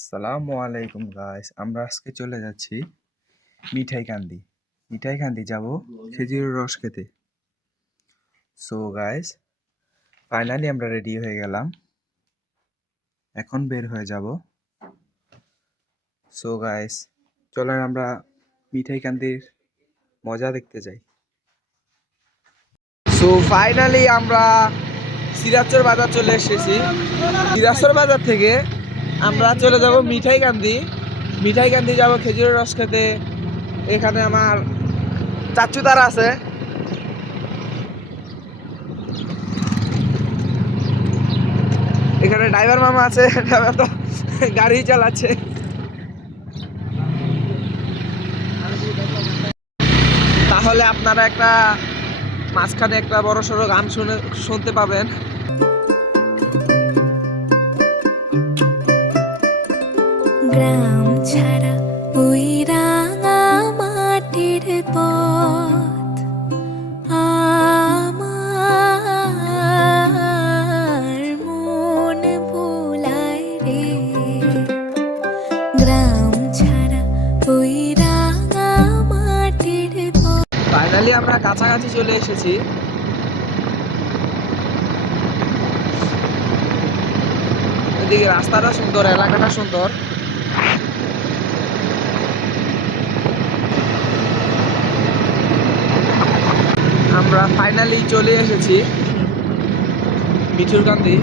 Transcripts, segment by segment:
আসসালামু আলাইকুম গাইস আমরা আজকে চলে যাচ্ছি মিঠাই কান্দি। মিঠাই কান্দি যাব খেজুরের রস খেতে। সো গাইস ফাইনালি আমরা রেডি হয়ে গেলাম। এখন বের হয়ে যাব। সো গাইস চলেন আমরা মিঠাই কান্দির মজা দেখতে যাই। সো ফাইনালি আমরা সিরাজচর বাজার চলে এসেছি। সিরাজচর বাজার থেকে আমরা চলে যাব মিঠাই কান্দি। মিঠাই কান্দি যাব খেজুরের রস খেতে। এখানে আমার চাচু তারা আছে। এখানে ড্রাইভার মামা আছে, ড্রাইভার তো গাড়ি চালাচ্ছে। তাহলে আপনারা একটা মাঝখানে একটা বড় সড়ো গান শুনে শুনতে পাবেন। গ্রাম ছাড়া ওই মাটির পথ। আমার রে। গ্রাম ছাড়া ওই পথ। ফাইনালি আমরা কাছাকাছি চলে এসেছি। রাস্তাটা সুন্দর, এলাকাটা সুন্দর। আমরা ফাইনালি চলে এসেছি মিঠুর কান্দি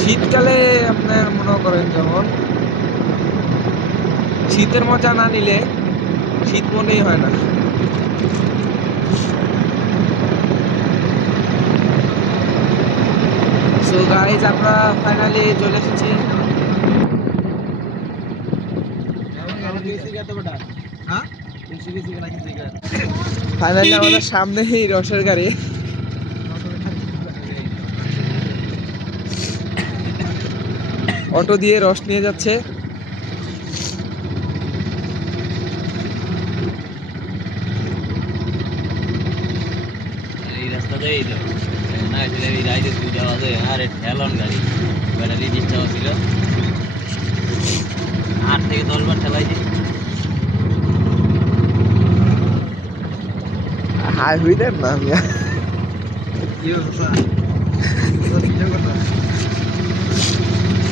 শীতকালে আপনার মনে করেন যেমন, শীতের মজা না নিলে শীত মনেই হয় না। সো গাইজ আমরা ফাইনালি চলে এসেছি। ফাইনালি আমাদের সামনেই রসের গাড়ি। অটো দিয়ে রস নিয়ে যাচ্ছে। এই রাস্তাতেই এই আরে ঠেলন গাড়ি। ব্যাটারি ডিস্টার্ব ছিল। আট থেকে দশবার ঠেলাইছি। হাই হুইলের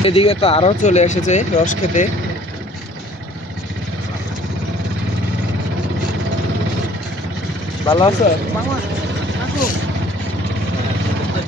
এদিকে তো আরও চলে এসেছে রস খেতে। ভালো আছে?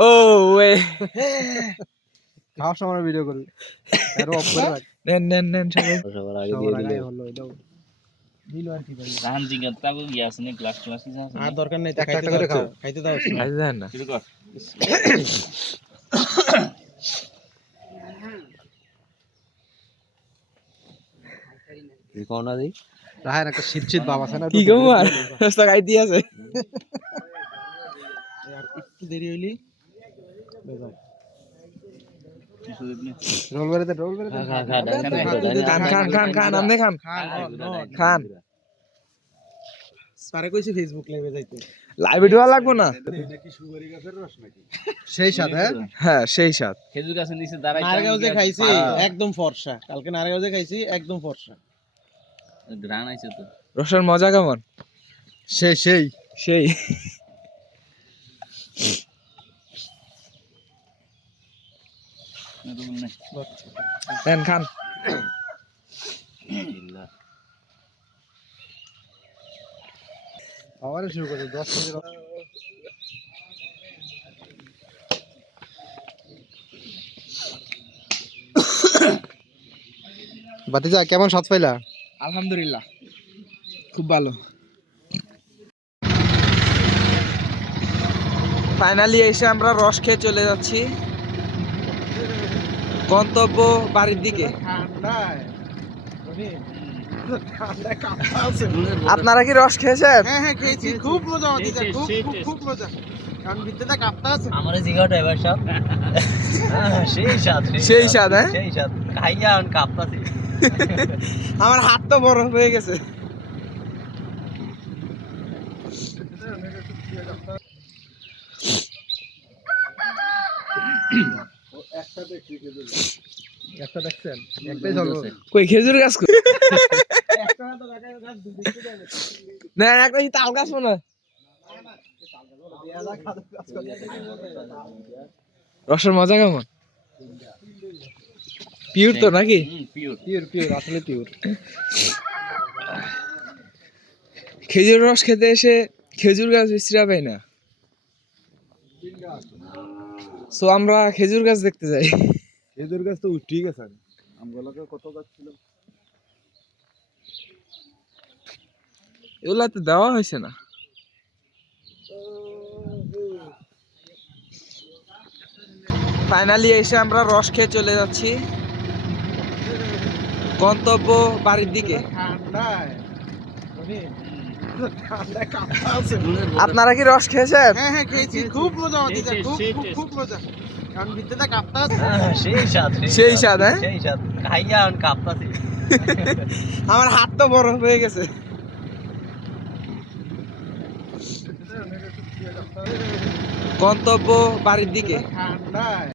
ও ওয়ে খাওয়ার সময় ভিডিও করবি নেন নেন নেন সবার আগে দিয়ে দিল। হলো এটাও দিল আর কি ভাই রান জিঙ্গা তাকে গ্যাস নেই গ্লাস ক্লাস কিছু আছে আর দরকার নাই একটা একটা করে খাও খাইতে দাও খাইতে দেন না শুরু কর তুই কোন না দিই রাহার একটা শীত শীত ভাব আছে না কি গো আর রাস্তা খাইতে আছে আর একটু দেরি হইলি দিবি রোল বেরোতে রোল বেরোতে খান খান খান খান আপনি খান খান কইছি ফেসবুক লাইভে যাইতে। লাইভ ভিডিও লাগবো না। সেই সাথে হ্যাঁ? সেই সাথ খেজুর গাছের নিচে দাঁড়াই নারগাঁওতে খাইছি একদম ফর্সা। কালকে নারগাঁওতে খাইছি একদম ফর্সা। গ্রান আইছে তো। রসের মজা কেমন? সেই সেই। সেই। খান। আবার শুরু করছে দশ বাতিজা কেমন স্বাদ পাইলা? আলহামদুলিল্লাহ খুব ভালো। ফাইনালি এসে আমরা রস খেয়ে চলে যাচ্ছি। গন্তব্য বাড়ির দিকে। আপনারা কি রস খেয়েছেন? হ্যাঁ হ্যাঁ খেয়েছি। খুব মজা বাতিজা খুব খুব খুব মজা। সেই স্বাদ হ্যাঁ? কাঁপতাছি আমার হাত তো বড় হয়ে গেছে। একটা দেখছেন? একটাই কই খেজুর গাছ? না একটা তাল গাছ মনে রসের মজা কেমন? পিওর তো নাকি? পিওর পিওর পিওর আসলে পিওর খেজুর রস খেতে এসে খেজুর গাছ বিশ্রা পাই না। সো আমরা খেজুর গাছ দেখতে যাই। খেজুর গাছ তো ঠিক আছে। আমগুলোকে কত গাছ ছিল? এগুলা তো দেওয়া হয়েছে না? ফাইনালি এসে আমরা রস খেয়ে চলে যাচ্ছি। গন্তব্য বাড়ির দিকে। আপনারা কি রস খেয়েছেন? হ্যাঁ হ্যাঁ খেয়েছি। খুব মজা খুব খুব খুব মজা। কারণ ভিতরে কাঁপতা আছে। সেই স্বাদ সেই স্বাদ, হ্যাঁ? সেই খাইয়া এখন আমার হাত তো বড় হয়ে গেছে। গন্তব্য বাড়ির দিকে।